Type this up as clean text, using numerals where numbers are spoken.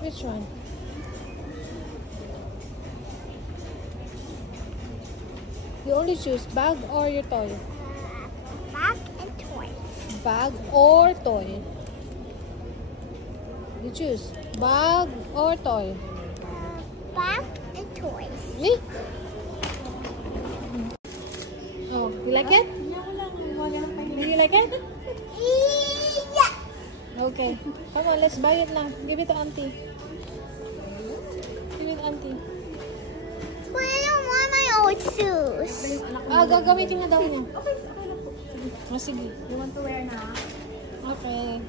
Which one? You only choose bag or your toy? Bag and toy. Bag or toy? You choose bag or toy? Bag and toys. Me? Oh, you like it? Do you like it? Yeah. Okay. Come on, let's buy it now. Give it to auntie. Give it to auntie. But I don't want my old shoes. Ah, gagamitin na daw niya. Okay, okay lang po. Sige. Ah, sige. You want to wear na? Okay.